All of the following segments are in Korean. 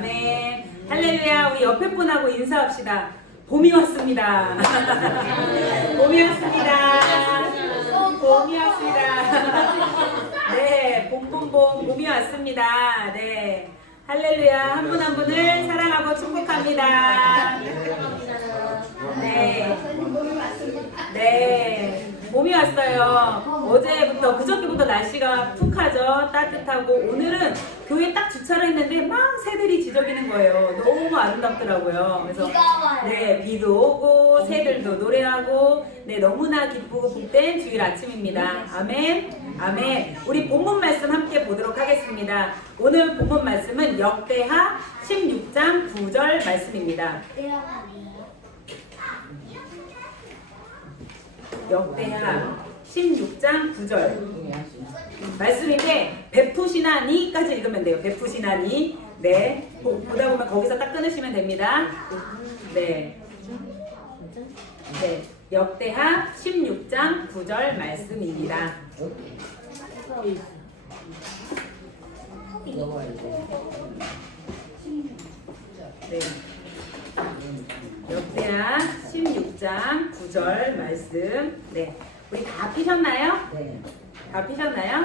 아멘. 할렐루야. 우리 옆에 분하고 인사합시다. 봄이 왔습니다. 봄이 왔습니다. 봄이 왔습니다. 네, 봄이 왔습니다. 네. 할렐루야. 한 분 한 분을 사랑하고 축복합니다. 네. 네. 봄이 왔어요. 어제부터, 그저께부터 날씨가 푹하죠. 따뜻하고, 오늘은 교회 딱 주차를 했는데 막 새들이 지저귀는 거예요. 너무 아름답더라고요. 그래서 네, 비도 오고 새들도 노래하고, 네, 너무나 기쁘고 복된 주일 아침입니다. 아멘. 아멘. 우리 본문 말씀 함께 보도록 하겠습니다. 오늘 본문 말씀은 역대하 16장 9절 말씀입니다. 역대하 16장 9절 말씀인데, 베푸시나니까지 읽으면 돼요. 베푸시나니. 네, 보다 보면 거기서 딱 끊으시면 됩니다. 네, 네, 역대하 16장 9절 말씀입니다. 네, 역대하 16장 9절 말씀. 네, 우리 다 피셨나요? 네. 다 피셨나요?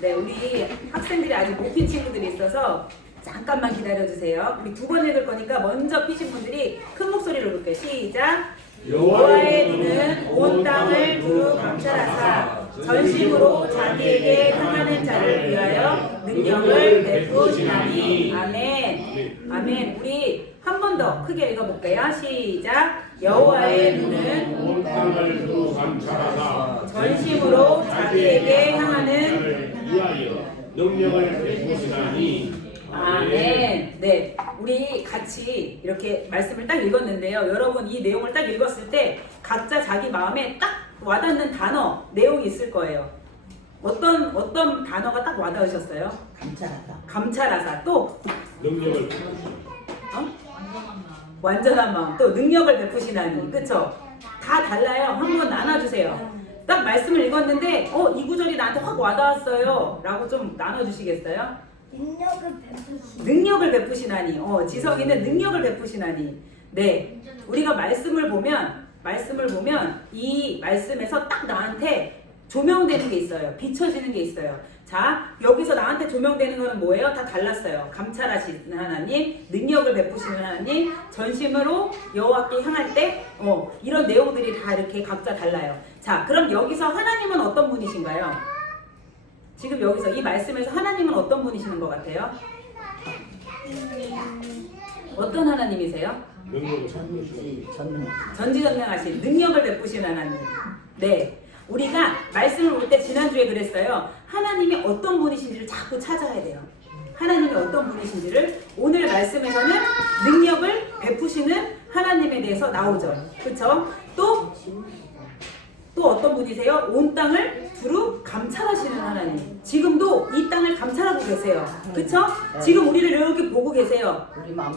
네, 우리 학생들이 아직 못 핀 친구들이 있어서 잠깐만 기다려주세요. 우리 두 번 읽을 거니까 먼저 피신 분들이 큰 목소리로 읽을게요. 시작! 여호와의 눈은 온 땅을 두루 감찰하사 전심으로 자기에게 향하는 자를 위하여 능력을 베푸시나니. 아멘. 아멘. 우리 한 번 더 크게 읽어볼게요. 시작! 여호와의 눈은 온 땅을 두루 감찰하사 전심으로 자기에게 향하는 위하여 능력을 베푸시나니. 아멘. 네, 우리 같이 이렇게 말씀을 딱 읽었는데요. 여러분, 이 내용을 딱 읽었을 때 각자 자기 마음에 딱 와닿는 단어, 내용이 있을 거예요. 어떤 단어가 딱 와닿으셨어요? 감찰하다. 감찰하사. 또 능력을 베푸시나니. 완전한 마음. 또 능력을 베푸시나니. 그쵸? 다 달라요. 한번 나눠주세요. 딱 말씀을 읽었는데 이 구절이 나한테 확 와닿았어요 라고 좀 나눠주시겠어요? 능력을 베푸시나니. 지성이는 능력을 베푸시나니. 네, 우리가 말씀을 보면 이 말씀에서 딱 나한테 조명되는 게 있어요. 비춰지는 게 있어요. 자, 여기서 나한테 조명되는 거는 뭐예요? 다 달랐어요. 감찰하시는 하나님, 능력을 베푸시는 하나님, 전심으로 여호와께 향할 때 이런 내용들이 다 이렇게 각자 달라요. 자, 그럼 여기서 하나님은 어떤 분이신가요? 지금 여기서 이 말씀에서 하나님은 어떤 분이시는 것 같아요? 어떤 하나님이세요? 능력을 베푸시나니. 전지전능하신 능력을 베푸시는 하나님. 네, 우리가 말씀을 볼 때 지난주에 그랬어요. 하나님이 어떤 분이신지를 자꾸 찾아야 돼요. 하나님이 어떤 분이신지를. 오늘 말씀에서는 능력을 베푸시는 하나님에 대해서 나오죠. 그렇죠? 또 어떤 분이세요? 온 땅을 두루 감찰하시는 하나님. 지금도 이 땅을 감찰하고 계세요. 그쵸? 지금 우리를 이렇게 보고 계세요.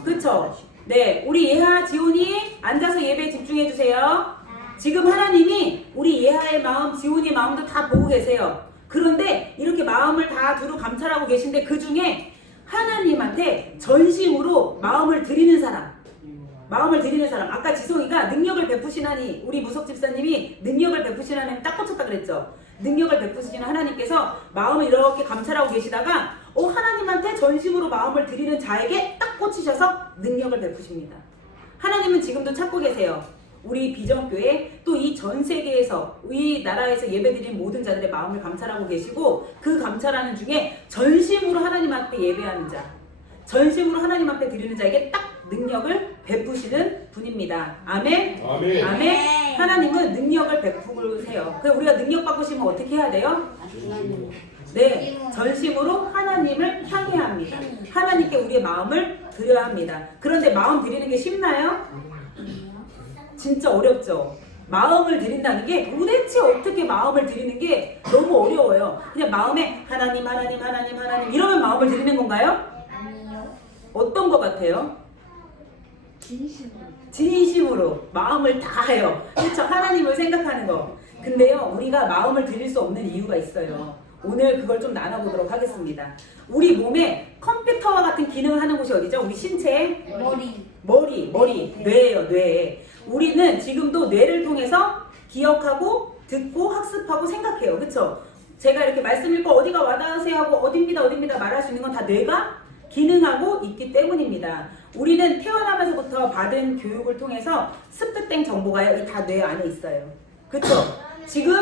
그쵸? 네, 우리 예하, 지훈이 앉아서 예배에 집중해 주세요. 지금 하나님이 우리 예하의 마음, 지훈이 마음도 다 보고 계세요. 그런데 이렇게 마음을 다 두루 감찰하고 계신데, 그 중에 하나님한테 전심으로 마음을 드리는 사람, 아까 지성이가 능력을 베푸시나니, 우리 무석 집사님이 능력을 베푸시는 하나님 딱 꽂혔다 그랬죠. 능력을 베푸시는 하나님께서 마음을 이렇게 감찰하고 계시다가 하나님한테 전심으로 마음을 드리는 자에게 딱 꽂히셔서 능력을 베푸십니다. 하나님은 지금도 찾고 계세요. 우리 비전교회, 또 이 전 세계에서, 이 나라에서 예배드리는 모든 자들의 마음을 감찰하고 계시고, 그 감찰하는 중에 전심으로 하나님 앞에 예배하는 자, 전심으로 하나님 앞에 드리는 자에게 딱 능력을 베푸시는 분입니다. 아멘? 아멘. 아멘. 하나님은 능력을 베푸세요. 그래서 우리가 능력 받으시면 어떻게 해야 돼요? 네, 전심으로 하나님을 향해야 합니다. 하나님께 우리의 마음을 드려야 합니다. 그런데 마음 드리는 게 쉽나요? 진짜 어렵죠. 마음을 드린다는 게, 도대체 어떻게 마음을 드리는 게 너무 어려워요. 그냥 마음에 하나님 이러면 마음을 드리는 건가요? 어떤 것 같아요? 진심으로 마음을 다해요. 그렇죠? 하나님을 생각하는 거. 근데요, 우리가 마음을 드릴 수 없는 이유가 있어요. 오늘 그걸 좀 나눠보도록 하겠습니다. 우리 몸에 컴퓨터와 같은 기능을 하는 곳이 어디죠? 우리 신체의 머리, 뇌예요, 뇌. 우리는 지금도 뇌를 통해서 기억하고 듣고 학습하고 생각해요. 그쵸? 제가 이렇게 말씀 읽고 어디가 와닿으세요 하고 어딥니다 말할 수 있는 건 다 뇌가 기능하고 있기 때문입니다. 우리는 태어나면서부터 받은 교육을 통해서 습득된 정보가요, 이 다 뇌 안에 있어요. 그쵸? 지금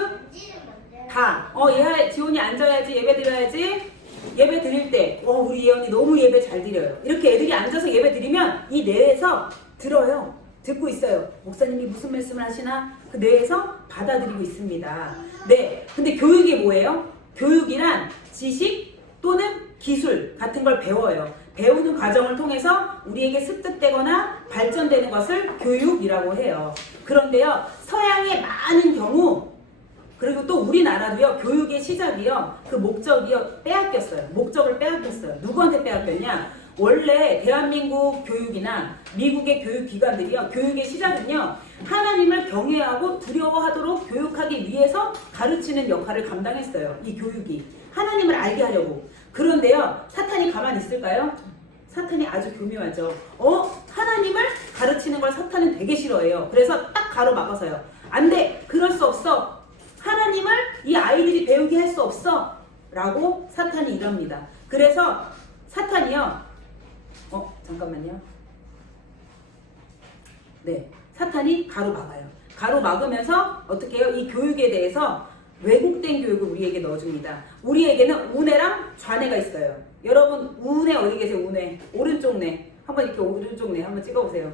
다 얘 지훈이 앉아야지, 예배 드려야지. 예배 드릴 때 우리 예언이 너무 예배 잘 드려요. 이렇게 애들이 앉아서 예배 드리면 이 뇌에서 들어요. 듣고 있어요. 목사님이 무슨 말씀을 하시나? 그 뇌에서 받아들이고 있습니다. 네. 근데 교육이 뭐예요? 교육이란 지식 또는 기술 같은 걸 배워요. 배우는 과정을 통해서 우리에게 습득되거나 발전되는 것을 교육이라고 해요. 그런데요, 서양의 많은 경우, 그리고 또 우리나라도요, 교육의 시작이요, 그 목적이요, 빼앗겼어요. 목적을 빼앗겼어요. 누구한테 빼앗겼냐? 원래 대한민국 교육이나 미국의 교육기관들이요, 교육의 시작은요, 하나님을 경외하고 두려워하도록 교육하기 위해서 가르치는 역할을 감당했어요. 이 교육이. 하나님을 알게 하려고. 그런데요, 사탄이 가만히 있을까요? 사탄이 아주 교묘하죠. 하나님을 가르치는 걸 사탄은 되게 싫어해요. 그래서 딱 가로막아서요. 안 돼! 그럴 수 없어! 하나님을 이 아이들이 배우게 할 수 없어! 라고 사탄이 이럽니다. 그래서 사탄이요, 잠깐만요. 네, 사탄이 가로막아요. 가로막으면서 어떻게 해요? 이 교육에 대해서 왜곡된 교육을 우리에게 넣어줍니다. 우리에게는 우뇌랑 좌뇌가 있어요. 여러분 우뇌 어디 계세요? 우뇌. 오른쪽 뇌. 한번 이렇게 오른쪽 뇌 한번 찍어보세요.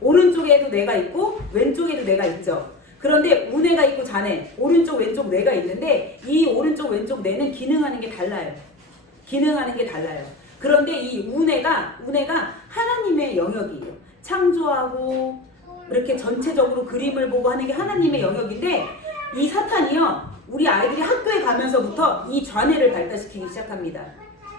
오른쪽에도 뇌가 있고 왼쪽에도 뇌가 있죠. 그런데 우뇌가 있고 좌뇌, 오른쪽 왼쪽 뇌가 있는데 이 오른쪽 왼쪽 뇌는 기능하는 게 달라요. 기능하는 게 달라요. 그런데 이 우뇌가 하나님의 영역이에요. 창조하고 이렇게 전체적으로 그림을 보고 하는 게 하나님의 영역인데, 이 사탄이요, 우리 아이들이 학교에 가면서부터 이 좌뇌를 발달시키기 시작합니다.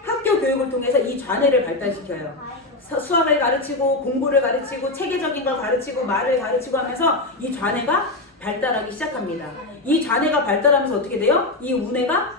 학교 교육을 통해서 이 좌뇌를 발달시켜요. 수학을 가르치고 공부를 가르치고 체계적인 걸 가르치고 말을 가르치고 하면서 이 좌뇌가 발달하기 시작합니다. 이 좌뇌가 발달하면서 어떻게 돼요? 이 우뇌가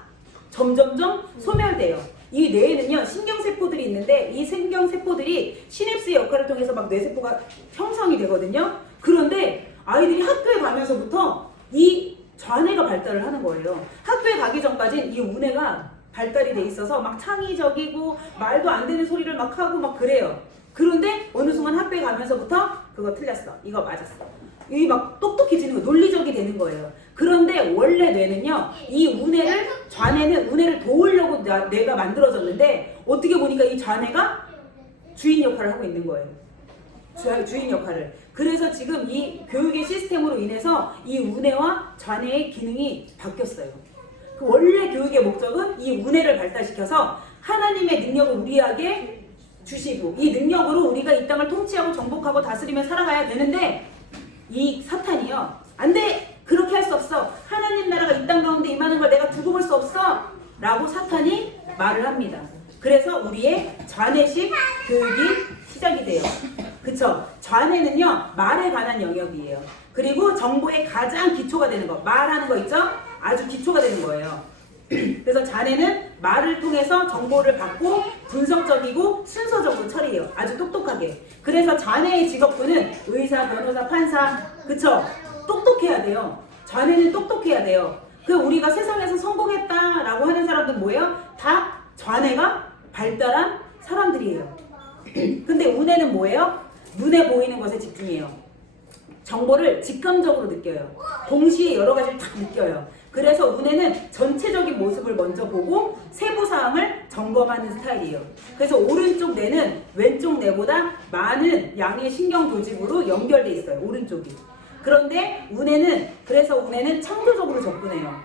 점점점 소멸돼요. 이 뇌에는요, 신경세포들이 있는데 이 신경세포들이 시냅스의 역할을 통해서 막 뇌세포가 형성이 되거든요. 그런데 아이들이 학교에 가면서부터 이 좌뇌가 발달을 하는 거예요. 학교에 가기 전까지는 이 우뇌가 발달이 돼 있어서 막 창의적이고 말도 안 되는 소리를 막 하고 막 그래요. 그런데 어느 순간 학교에 가면서부터 그거 틀렸어, 이거 맞았어, 이 막 똑똑해지는 거, 논리적이 되는 거예요. 그런데 원래 뇌는요, 이 우뇌를, 좌뇌는 우뇌를 도우려고 뇌가 만들어졌는데 어떻게 보니까 이 좌뇌가 주인 역할을 하고 있는 거예요. 주인 역할을. 그래서 지금 이 교육의 시스템으로 인해서 이 우뇌와 좌뇌의 기능이 바뀌었어요. 그 원래 교육의 목적은 이 우뇌를 발달시켜서 하나님의 능력을 우리에게 주시고 이 능력으로 우리가 이 땅을 통치하고 정복하고 다스리며 살아가야 되는데, 이 사탄이요, 안 돼! 그렇게 할 수 없어! 하나님 나라가 이 땅 가운데 임하는 걸 내가 두고 볼 수 없어! 라고 사탄이 말을 합니다. 그래서 우리의 좌뇌식 교육이 시작이 돼요. 그쵸? 좌뇌는요, 말에 관한 영역이에요. 그리고 정보의 가장 기초가 되는 거, 말하는 거 있죠? 아주 기초가 되는 거예요. 그래서 좌뇌는 말을 통해서 정보를 받고 분석적이고 순서적으로 처리해요. 아주 똑똑하게. 그래서 좌뇌의 직업군은 의사, 변호사, 판사, 그쵸? 똑똑해야 돼요. 좌뇌는 똑똑해야 돼요. 그 우리가 세상에서 성공했다라고 하는 사람들은 뭐예요? 다 좌뇌가 발달한 사람들이에요. 근데 우뇌는 뭐예요? 눈에 보이는 것에 집중해요. 정보를 직감적으로 느껴요. 동시에 여러 가지를 다 느껴요. 그래서 우뇌는 전체적인 모습을 먼저 보고 세부 사항을 점검하는 스타일이에요. 그래서 오른쪽 뇌는 왼쪽 뇌보다 많은 양의 신경 조직으로 연결돼 있어요. 오른쪽이. 그런데 그래서 우뇌는 창조적으로 접근해요.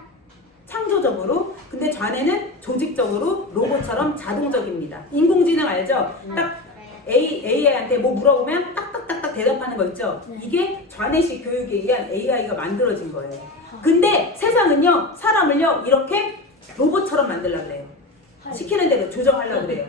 창조적으로. 근데 좌뇌는 조직적으로 로봇처럼 자동적입니다. 인공지능 알죠? 딱 AI한테 뭐 물어보면 딱딱딱딱 대답하는 거 있죠? 이게 좌뇌식 교육에 의한 AI가 만들어진 거예요. 근데 세상은요, 사람을요, 이렇게 로봇처럼 만들려고 그래요. 시키는 대로 조정하려고 그래요.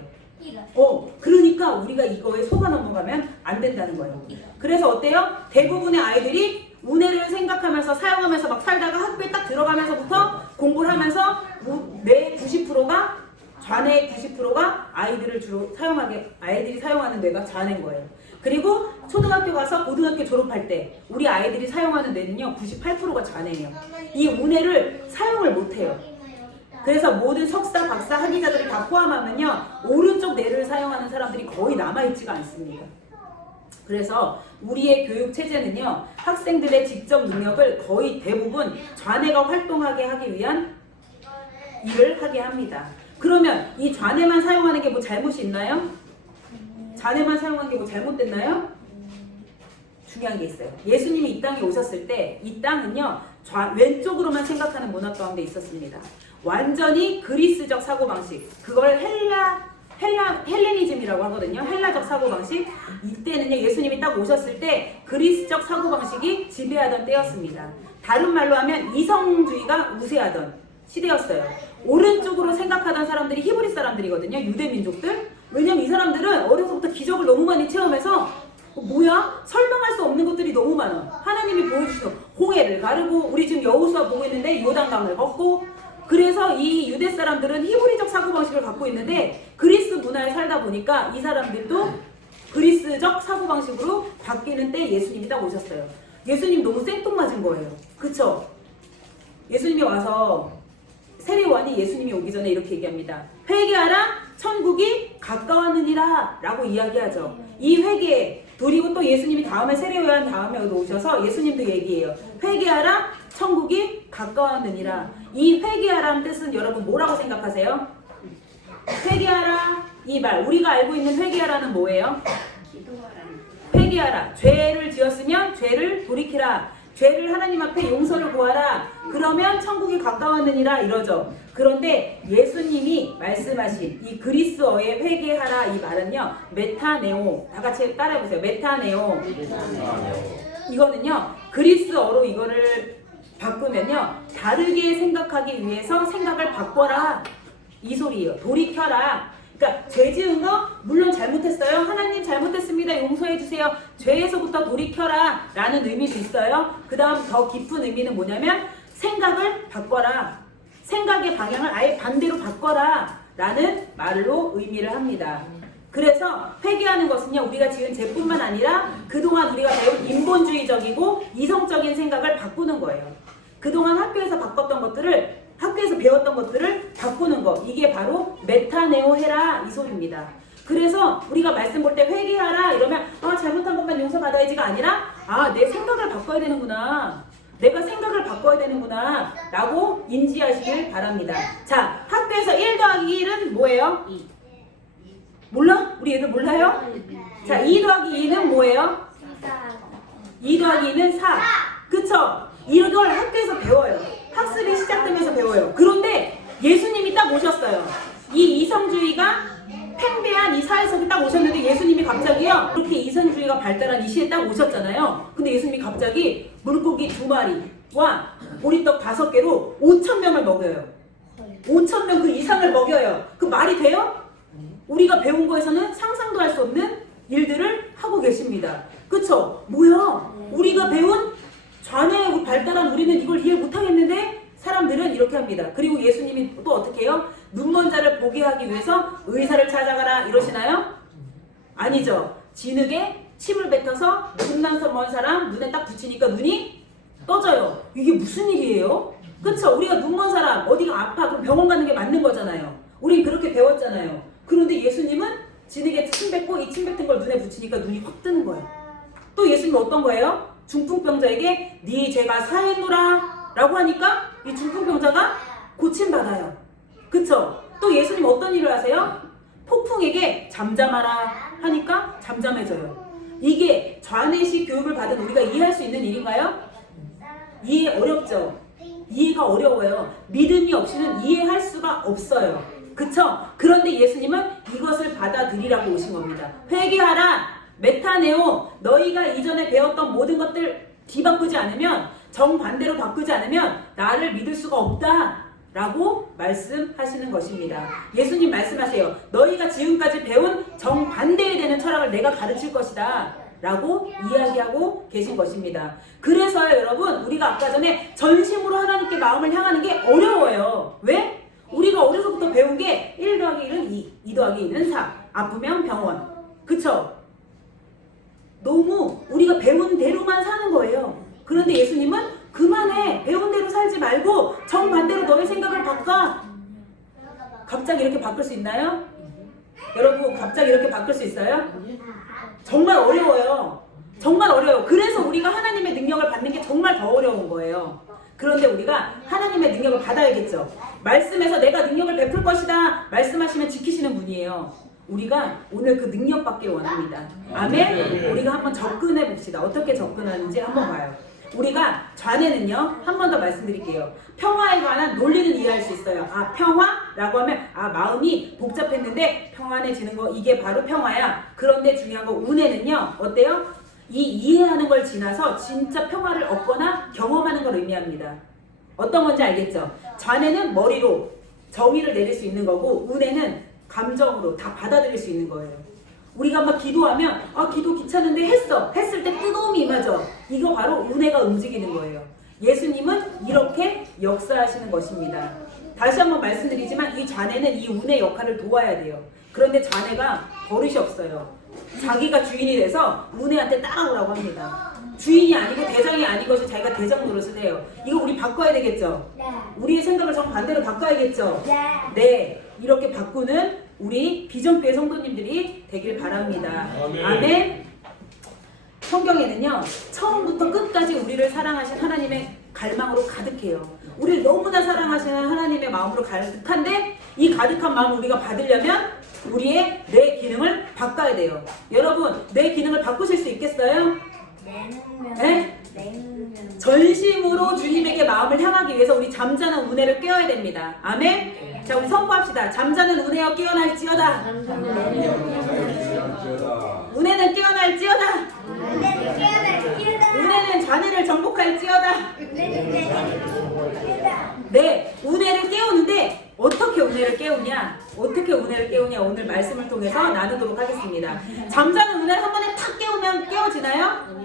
그러니까 우리가 이거에 속아 넘어가면 안 된다는 거예요. 그래서 어때요? 대부분의 아이들이 운해를 생각하면서 사용하면서 막 살다가 학교에 딱 들어가면서부터 공부를 하면서 뇌 90%가 좌뇌의 90%가 아이들이 사용하는 뇌가 좌뇌인 거예요. 그리고 초등학교 가서 고등학교 졸업할 때 우리 아이들이 사용하는 뇌는요 98%가 좌뇌예요. 이 운해를 사용을 못해요. 그래서 모든 석사, 박사, 학위자들을 다 포함하면요 오른쪽 뇌를 사용하는 사람들이 거의 남아있지가 않습니다. 그래서 우리의 교육 체제는요 학생들의 직접 능력을 거의 대부분 좌뇌가 활동하게 하기 위한 일을 하게 합니다. 그러면 이 좌뇌만 사용하는 게 뭐 잘못이 있나요? 좌뇌만 사용하는 게 뭐 잘못됐나요? 중요한 게 있어요. 예수님이 이 땅에 오셨을 때 이 땅은요 왼쪽으로만 생각하는 문화 가운데 있었습니다. 완전히 그리스적 사고방식, 그걸 헬레니즘이라고 하거든요. 헬라적 사고방식. 이때는요 예수님이 딱 오셨을 때 그리스적 사고방식이 지배하던 때였습니다. 다른 말로 하면 이성주의가 우세하던 시대였어요. 오른쪽으로 생각하던 사람들이 히브리 사람들이거든요. 유대 민족들. 왜냐면 이 사람들은 어려서부터 기적을 너무 많이 체험해서 뭐야? 설명할 수 없는 것들이 너무 많아. 하나님이 보여주셔서 홍해를 가르고 우리 지금 여호수아 보고 있는데 요단강을 걷고 그래서 이 유대 사람들은 히브리적 사고방식을 갖고 있는데 그리스 문화에 살다 보니까 이 사람들도 그리스적 사고방식으로 바뀌는 때 예수님이 딱 오셨어요. 예수님 너무 생뚱맞은 거예요. 그쵸? 예수님이 와서 세례요한이 예수님이 오기 전에 이렇게 얘기합니다. 회개하라 천국이 가까웠느니라 라고 이야기하죠. 이 회개 그리고 또 예수님이 다음에 세례요한 다음에 오셔서 예수님도 얘기해요. 회개하라 천국이 가까웠느니라. 이 회개하라는 뜻은 여러분 뭐라고 생각하세요? 회개하라 이 말 우리가 알고 있는 회개하라는 뭐예요? 회개하라. 죄를 지었으면 죄를 돌이키라. 죄를 하나님 앞에 용서를 구하라. 그러면 천국이 가까웠느니라 이러죠. 그런데 예수님이 말씀하신 이 그리스어의 회개하라 이 말은요 메타네오. 다 같이 따라해보세요. 메타네오. 이거는요 그리스어로 이거를 바꾸면요 다르게 생각하기 위해서 생각을 바꿔라 이 소리예요. 돌이켜라. 그러니까 죄 지은 거 물론 잘못했어요. 하나님 잘못했습니다. 용서해 주세요. 죄에서부터 돌이켜라 라는 의미도 있어요. 그 다음 더 깊은 의미는 뭐냐면 생각을 바꿔라. 생각의 방향을 아예 반대로 바꿔라 라는 말로 의미를 합니다. 그래서 회개하는 것은요 우리가 지은 죄뿐만 아니라 그동안 우리가 배운 인본주의적이고 이성적인 생각을 바꾸는 거예요. 그동안 학교에서 배웠던 것들을 바꾸는 거. 이게 바로 메타네오 해라 이 소리입니다. 그래서 우리가 말씀 볼 때 회개하라 이러면 잘못한 것만 용서받아야지가 아니라 내 생각을 바꿔야 되는구나. 내가 생각을 바꿔야 되는구나 라고 인지하시길 바랍니다. 자, 학교에서 1 더하기 1은 뭐예요? 2. 몰라? 우리 애들 몰라요? 자, 2 더하기 2는 뭐예요? 2 더하기 2는 4. 그쵸? 이걸 학교에서 배워요. 학습이 시작되면서 배워요. 그런데 예수님이 딱 오셨어요. 이 이성주의가 팽배한 이 사회 속에 딱 오셨는데 예수님이 갑자기요 그렇게 이성주의가 발달한 이 시대에 딱 오셨잖아요. 근데 예수님이 갑자기 물고기 2마리와 보리떡 5개로 5,000명을 먹여요. 5,000명 그 이상을 먹여요. 그 말이 돼요? 우리가 배운 거에서는 상상도 할 수 없는 일들을 하고 계십니다. 그쵸? 뭐야? 우리가 배운 좌뇌 발달한 우리는 이걸 이해 못하겠는데 사람들은 이렇게 합니다. 그리고 예수님이 또 어떻게 해요? 눈먼 자를 보게 하기 위해서 의사를 찾아가라 이러시나요? 아니죠. 진흙에 침을 뱉어서 눈난서 먼 사람 눈에 딱 붙이니까 눈이 떠져요. 이게 무슨 일이에요? 그쵸? 우리가 눈먼 사람 어디가 아파 그럼 병원 가는 게 맞는 거잖아요. 우린 그렇게 배웠잖아요. 그런데 예수님은 진흙에 침 뱉고 이 침 뱉은 걸 눈에 붙이니까 눈이 확 뜨는 거예요. 또 예수님은 어떤 거예요? 중풍병자에게 네 죄가 사했노라 라고 하니까 이 중풍병자가 고침받아요. 그쵸? 또 예수님 어떤 일을 하세요? 폭풍에게 잠잠하라 하니까 잠잠해져요. 이게 좌뇌식 교육을 받은 우리가 이해할 수 있는 일인가요? 이해 어렵죠? 이해가 어려워요. 믿음이 없이는 이해할 수가 없어요. 그쵸? 그런데 예수님은 이것을 받아들이라고 오신 겁니다. 회개하라! 메타네오, 너희가 이전에 배웠던 모든 것들 뒤바꾸지 않으면, 정반대로 바꾸지 않으면 나를 믿을 수가 없다 라고 말씀하시는 것입니다. 예수님 말씀하세요. 너희가 지금까지 배운 정반대에 되는 철학을 내가 가르칠 것이다 라고 이야기하고 계신 것입니다. 그래서요 여러분, 우리가 아까 전에 전심으로 하나님께 마음을 향하는 게 어려워요. 왜? 우리가 어려서부터 배운 게 1 더하기 1은 2, 2 더하기 2는 4, 아프면 병원. 그쵸? 너무 우리가 배운 대로만 사는 거예요. 그런데 예수님은 그만해. 배운 대로 살지 말고 정반대로 너의 생각을 바꿔. 갑자기 이렇게 바꿀 수 있나요? 여러분 갑자기 이렇게 바꿀 수 있어요? 정말 어려워요. 정말 어려워요. 그래서 우리가 하나님의 능력을 받는 게 정말 더 어려운 거예요. 그런데 우리가 하나님의 능력을 받아야겠죠. 말씀에서 내가 능력을 베풀 것이다 말씀하시면 지키시는 분이에요. 우리가 오늘 그 능력 받길 원합니다. 아멘? 우리가 한번 접근해 봅시다. 어떻게 접근하는지 한번 봐요. 우리가 좌뇌는요, 한 번 더 말씀드릴게요. 평화에 관한 논리는 이해할 수 있어요. 아, 평화라고 하면 아, 마음이 복잡했는데 평안해지는 거, 이게 바로 평화야. 그런데 중요한 거 우뇌는요, 어때요? 이 이해하는 걸 지나서 진짜 평화를 얻거나 경험하는 걸 의미합니다. 어떤 건지 알겠죠? 좌뇌는 머리로 정의를 내릴 수 있는 거고 우뇌는 감정으로 다 받아들일 수 있는 거예요. 우리가 막 기도하면 아 기도 귀찮은데 했을 때 뜨거움이 임하죠. 이거 바로 우뇌가 움직이는 거예요. 예수님은 이렇게 역사하시는 것입니다. 다시 한번 말씀드리지만 이 좌뇌는 이 우뇌 역할을 도와야 돼요. 그런데 좌뇌가 버릇이 없어요. 자기가 주인이 돼서 우뇌한테 따라오라고 합니다. 주인이 아니고 대장이 아닌 것이 자기가 대장 노릇을 해요. 이거 우리 바꿔야 되겠죠? 네. 우리의 생각을 정반대로 바꿔야겠죠? 네. 네, 이렇게 바꾸는 우리 비전교회 성도님들이 되길 바랍니다. 아멘. 아멘. 성경에는요, 처음부터 끝까지 우리를 사랑하신 하나님의 갈망으로 가득해요. 우리를 너무나 사랑하시는 하나님의 마음으로 가득한데 이 가득한 마음을 우리가 받으려면 우리의 뇌 기능을 바꿔야 돼요. 여러분, 뇌 기능을 바꾸실 수 있겠어요? 네? 전심으로 주님에게 마음을 향하기 위해서 우리 잠자는 우뇌를 깨워야 됩니다. 아멘? 자, 우리 선포합시다. 잠자는 우뇌여 깨어날지어다. 우뇌는 깨어날지어다. 우뇌는 좌뇌를 정복할지어다. 네, 우뇌를 깨우는데 어떻게 우뇌를 깨우냐? 어떻게 우뇌를 깨우냐? 오늘 말씀을 통해서 나누도록 하겠습니다. 잠자는 우뇌를 한 번에 탁 깨우면 깨워지나요?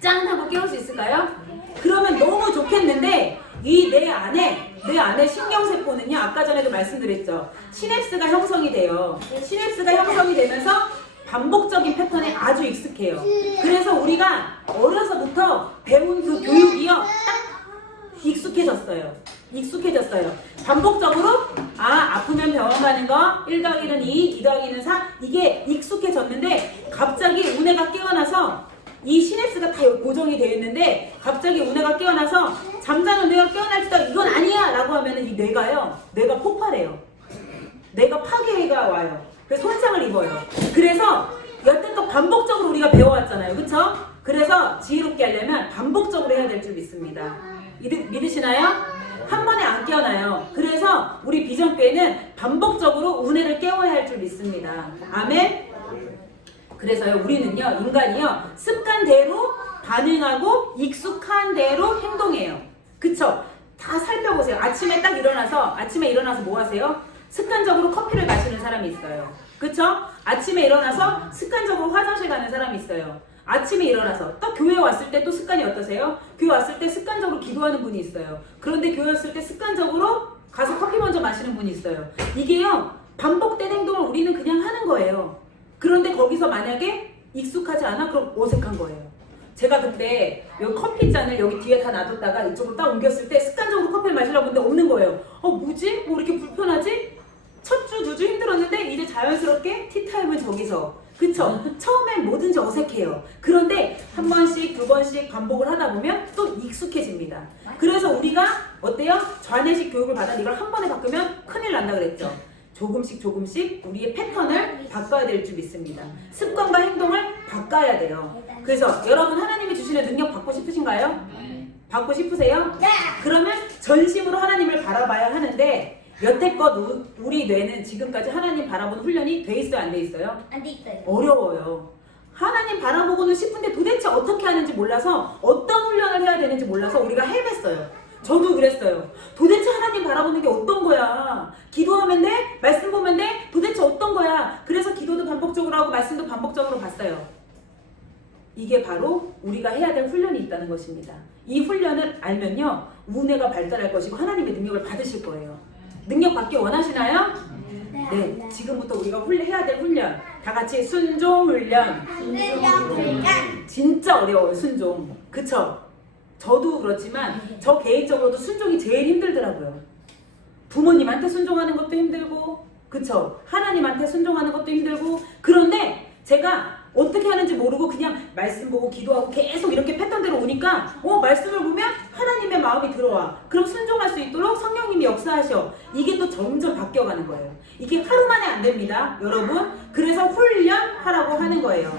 짠 하고 깨울 수 있을까요? 그러면 너무 좋겠는데 이 내 안에 신경세포는요, 아까 전에도 말씀드렸죠. 시냅스가 형성이 돼요. 시냅스가 형성이 되면서 반복적인 패턴에 아주 익숙해요. 그래서 우리가 어려서부터 배운 그 교육이요, 딱 익숙해졌어요. 반복적으로 아프면 병원 가는 거 1 더하기 1은 2, 2 더하기 2는 4, 이게 익숙해졌는데 갑자기 우뇌가 깨어나서 이 시냅스가 다 고정이 되어 있는데 갑자기 우뇌가 깨어나서 잠자는 뇌가 깨어날 때 이건 아니야 라고 하면은 이 뇌가 폭발해요. 뇌가 파괴가 와요. 그래서 손상을 입어요. 그래서 여태껏 반복적으로 우리가 배워왔잖아요. 그쵸? 그래서 지혜롭게 하려면 반복적으로 해야 될 줄 믿습니다. 믿으시나요? 한 번에 안 깨어나요. 그래서 우리 비전교회는 반복적으로 우뇌를 깨워야 할 줄 믿습니다. 아멘? 그래서요, 우리는요, 인간이요, 습관대로 반응하고 익숙한 대로 행동해요. 그쵸? 다 살펴보세요. 아침에 일어나서 뭐 하세요? 습관적으로 커피를 마시는 사람이 있어요. 그쵸? 아침에 일어나서 습관적으로 화장실 가는 사람이 있어요. 아침에 일어나서 딱 교회 왔을 때 또 습관이 어떠세요? 교회 왔을 때 습관적으로 기도하는 분이 있어요. 그런데 교회 왔을 때 습관적으로 가서 커피 먼저 마시는 분이 있어요. 이게요, 반복된 행동을 우리는 그냥 하는 거예요. 그런데 거기서 만약에 익숙하지 않아? 그럼 어색한 거예요. 제가 그때 여기 커피잔을 여기 뒤에 다 놔뒀다가 이쪽으로 딱 옮겼을 때 습관적으로 커피를 마시려고 했는데 없는 거예요. 뭐지? 뭐 이렇게 불편하지? 첫 주, 2주 힘들었는데 이제 자연스럽게 티타임은 저기서. 그쵸? 처음엔 뭐든지 어색해요. 그런데 한 번씩, 2번씩 반복을 하다 보면 또 익숙해집니다. 그래서 우리가 어때요? 좌뇌식 교육을 받아서 이걸 한 번에 바꾸면 큰일 난다 그랬죠. 조금씩 우리의 패턴을 바꿔야 될 줄 믿습니다. 습관과 행동을 바꿔야 돼요. 그래서 여러분 하나님이 주시는 능력 받고 싶으신가요? 받고 싶으세요? 네. 그러면 전심으로 하나님을 바라봐야 하는데 여태껏 우리 뇌는 지금까지 하나님 바라보는 훈련이 돼 있어요? 안 돼 있어요? 안 돼 있어요. 어려워요. 하나님 바라보고는 싶은데 도대체 어떻게 하는지 몰라서 어떤 훈련을 해야 되는지 몰라서 우리가 헤맸어요. 저도 그랬어요. 도대체 하나님 바라보는 게 어떤 거야? 기도하면 돼? 말씀 보면 돼? 도대체 어떤 거야? 그래서 기도도 반복적으로 하고 말씀도 반복적으로 봤어요. 이게 바로 우리가 해야 될 훈련이 있다는 것입니다. 이 훈련을 알면요, 우뇌가 발달할 것이고 하나님의 능력을 받으실 거예요. 능력 받기 원하시나요? 네, 지금부터 우리가 해야 될 훈련, 다 같이 순종 훈련. 진짜 어려워요, 순종. 그쵸? 저도 그렇지만 저 개인적으로도 순종이 제일 힘들더라고요. 부모님한테 순종하는 것도 힘들고, 그쵸? 하나님한테 순종하는 것도 힘들고. 그런데 제가 어떻게 하는지 모르고 그냥 말씀 보고 기도하고 계속 이렇게 패턴대로 오니까 말씀을 보면 하나님의 마음이 들어와. 그럼 순종할 수 있도록 성령님이 역사하셔. 이게 또 점점 바뀌어가는 거예요. 이게 하루 만에 안 됩니다, 여러분. 그래서 훈련하라고 하는 거예요.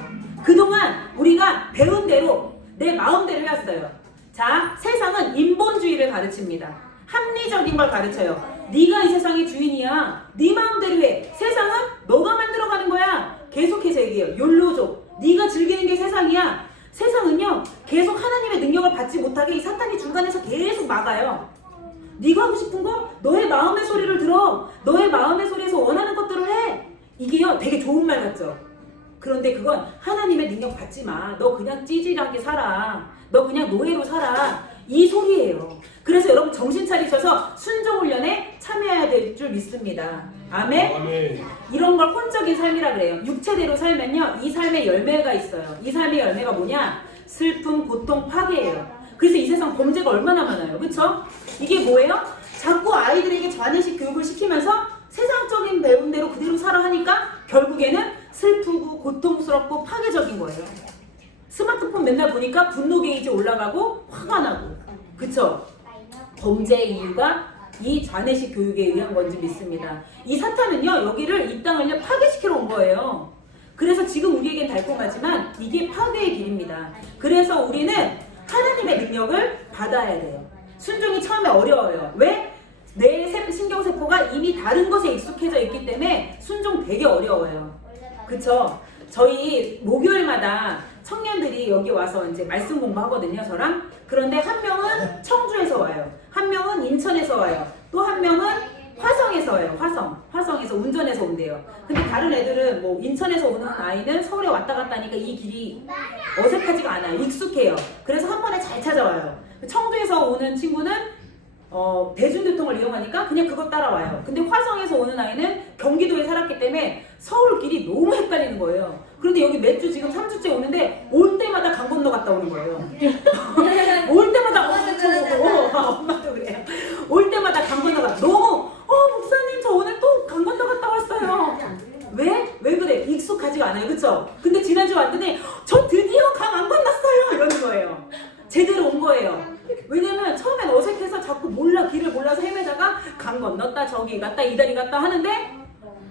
그동안 우리가 배운 대로 내 마음대로 해왔어요. 자, 세상은 인본주의를 가르칩니다. 합리적인 걸 가르쳐요. 네가 이 세상의 주인이야. 네 마음대로 해. 세상은 너가 만들어가는 거야. 계속해서 얘기해요. 욜로족. 네가 즐기는 게 세상이야. 세상은요, 계속 하나님의 능력을 받지 못하게 이 사탄이 중간에서 계속 막아요. 네가 하고 싶은 거 너의 마음의 소리를 들어. 너의 마음의 소리에서 원하는 것들을 해. 이게요, 되게 좋은 말 같죠? 그런데 그건 하나님의 능력 받지 마. 너 그냥 찌질하게 살아. 너 그냥 노예로 살아. 이 소리예요. 그래서 여러분 정신 차리셔서 순종 훈련에 참여해야 될 줄 믿습니다. 아멘? 아멘. 이런 걸 혼적인 삶이라 그래요. 육체대로 살면요, 이 삶의 열매가 있어요. 이 삶의 열매가 뭐냐? 슬픔, 고통, 파괴예요. 그래서 이 세상 범죄가 얼마나 많아요. 그쵸? 이게 뭐예요? 자꾸 아이들에게 좌뇌식 교육을 시키면서 세상적인 배운 대로 그대로 살아 하니까 결국에는 슬프고 고통스럽고 파괴적인 거예요. 스마트폰 맨날 보니까 분노 게이지 올라가고 화가 나고. 그쵸? 범죄의 이유가 이 좌뇌식 교육에 의한 건지 믿습니다. 이 사탄은요, 여기를, 이 땅을요, 파괴시키러 온 거예요. 그래서 지금 우리에겐 달콤하지만 이게 파괴의 길입니다. 그래서 우리는 하나님의 능력을 받아야 돼요. 순종이 처음에 어려워요. 왜? 내 신경세포가 이미 다른 것에 익숙해져 있기 때문에 순종 되게 어려워요. 그쵸? 저희 목요일마다 청년들이 여기 와서 이제 말씀 공부하거든요, 저랑. 그런데 한 명은 청주에서 와요. 한 명은 인천에서 와요. 또 한 명은 화성에서 와요. 화성에서 운전해서 온대요. 근데 다른 애들은 뭐 인천에서 오는 아이는 서울에 왔다 갔다 하니까 이 길이 어색하지가 않아요. 익숙해요. 그래서 한 번에 잘 찾아와요. 청주에서 오는 친구는 대중교통을 이용하니까 그냥 그거 따라와요. 근데 화성에서 오는 아이는 경기도에 살았기 때문에 서울 길이 너무 헷갈리는 거예요. 그런데 여기 매주 지금 3주째 오는데 올 때마다 강 건너 갔다 오는 거예요. 올 때마다 엄마도 그래요. 올 때마다 강 건너 갔다. 너무 목사님 저 오늘 또 강 건너 갔다 왔어요. 왜? 왜 그래? 익숙하지가 않아요. 그쵸? 근데 지난주 왔더니 저 드디어 강 안 건넜어요. 이러는 거예요. 제대로 온 거예요. 왜냐면 처음엔 어색해서 자꾸 길을 몰라서 헤매다가 강 건넜다 저기 갔다 이다리 갔다 하는데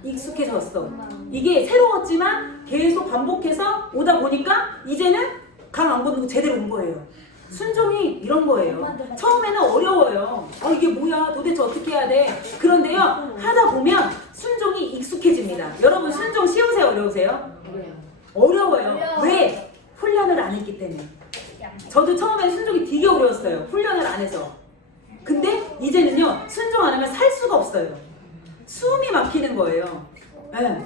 익숙해졌어. 이게 새로웠지만 계속 반복해서 오다 보니까 이제는 강 안 건너고 제대로 온 거예요. 순종이 이런 거예요. 처음에는 어려워요. 이게 뭐야? 도대체 어떻게 해야 돼? 그런데요, 하다 보면 순종이 익숙해집니다. 여러분 순종 쉬우세요? 어려우세요? 어려워요. 왜? 훈련을 안 했기 때문에. 저도 처음에 순종이 되게 어려웠어요. 훈련을 안 해서. 근데 이제는요, 순종 안 하면 살 수가 없어요. 숨이 막히는 거예요. 네.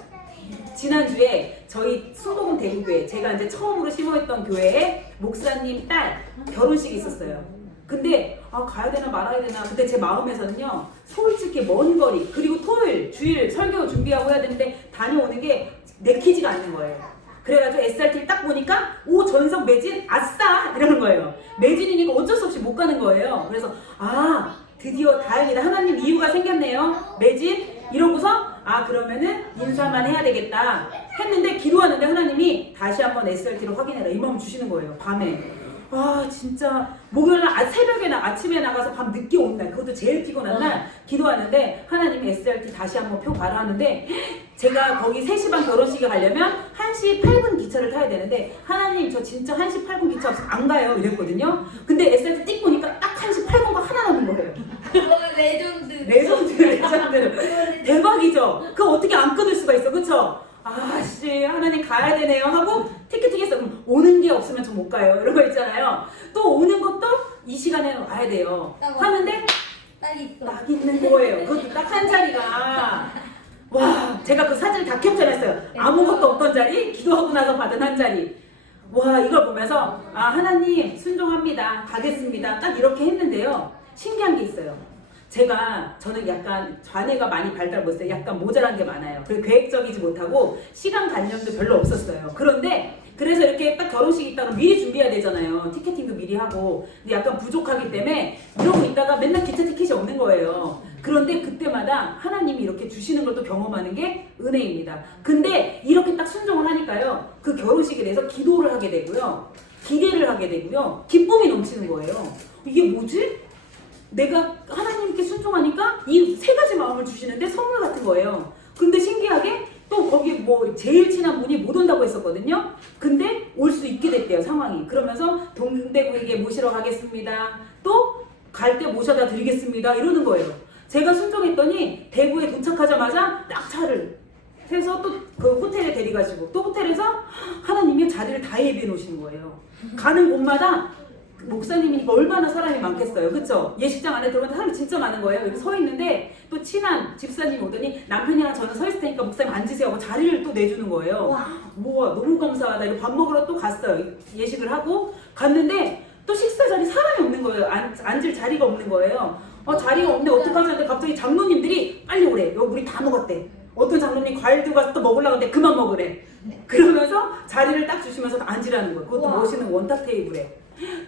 지난주에 저희 순복음 대구교회, 제가 이제 처음으로 심어했던 교회에 목사님 딸 결혼식이 있었어요. 근데 가야 되나 말아야 되나. 근데 제 마음에서는요, 솔직히 먼 거리, 그리고 토요일 주일 설교 준비하고 해야 되는데 다녀오는 게 내키지가 않는 거예요. 그래가지고 SRT를 딱 보니까 전석 매진 아싸 이러는 거예요. 매진이니까 어쩔 수 없이 못 가는 거예요. 그래서 드디어 다행이다. 하나님 이유가 생겼네요. 매진 이러고서 그러면은 인사만 해야 되겠다 했는데 기도하는데 하나님이 다시 한번 SRT를 확인해라 이 마음 주시는 거예요. 밤에. 진짜 목요일날 새벽에 아침에 나가서 밤 늦게 온 날, 그것도 제일 피곤한 날 기도하는데 하나님이 SRT 다시 한번 표 가라 하는데 제가 거기 3시 반 결혼식에 가려면 1시 8분 기차를 타야 되는데 하나님 저 진짜 1시 8분 기차 없어 안 가요 이랬거든요. 근데 SRT 띡 보니까 딱 1시 8분과 하나 남은 거예요. 레전드. 대박이죠. 그거 어떻게 안 끊을 수가 있어, 그쵸? 하나님 가야 되네요 하고 티켓팅했어. 그럼 오는 게 없으면 저 못 가요 이런 거 있잖아요. 또 오는 것도 이 시간에 와야 돼요 하는데 딱 있는 거예요. 그것도 딱 한 자리가 제가 그 사진을 다 캡처했어요. 아무것도 없던 자리, 기도하고 나서 받은 한 자리. 와, 이걸 보면서 아, 하나님 순종합니다. 가겠습니다. 딱 이렇게 했는데요. 신기한 게 있어요. 저는 약간 좌뇌가 많이 발달 못했어요. 약간 모자란 게 많아요. 그리고 계획적이지 못하고 시간 관념도 별로 없었어요. 그런데 그래서 이렇게 딱 결혼식이 있다가 미리 준비해야 되잖아요. 티켓팅도 미리 하고. 근데 약간 부족하기 때문에 이러고 있다가 맨날 기차 티켓이 없는 거예요. 그런데 그때마다 하나님이 이렇게 주시는 걸 또 경험하는 게 은혜입니다. 근데 이렇게 딱 순종을 하니까요. 그 결혼식에 대해서 기도를 하게 되고요. 기대를 하게 되고요. 기쁨이 넘치는 거예요. 이게 뭐지? 내가 하나님께 순종하니까 이 세 가지 마음을 주시는데 선물 같은 거예요. 근데 신기하게 또 거기 뭐 제일 친한 분이 못 온다고 했었거든요. 근데 올 수 있게 됐대요, 상황이. 그러면서 동대구에게 모시러 가겠습니다. 또 갈 때 모셔다 드리겠습니다. 이러는 거예요. 제가 순종했더니 대구에 도착하자마자 딱 차를 해서 또 그 호텔에 데려가시고 또 호텔에서 하나님이 자리를 다 예비해 놓으시는 거예요. 가는 곳마다 목사님이니까 얼마나 사람이 많겠어요. 그쵸? 예식장 안에 들어가는데 사람이 진짜 많은 거예요. 여기 서 있는데 또 친한 집사님이 오더니 남편이랑 저는 서 있을 테니까 목사님 앉으세요 하고 자리를 또 내주는 거예요. 와, 너무 감사하다. 이거 밥 먹으러 또 갔어요. 예식을 하고 갔는데 또 식사 자리 사람이 없는 거예요. 앉을 자리가 없는 거예요. 자리가 없네. 어떡하지? 하는데 갑자기 장로님들이 빨리 오래. 여기 우리 다 먹었대. 어떤 장로님 과일도 가서 또 먹으려고 하는데 그만 먹으래. 그러면서 자리를 딱 주시면서 앉으라는 거예요. 그것도 멋있는 원탁 테이블에.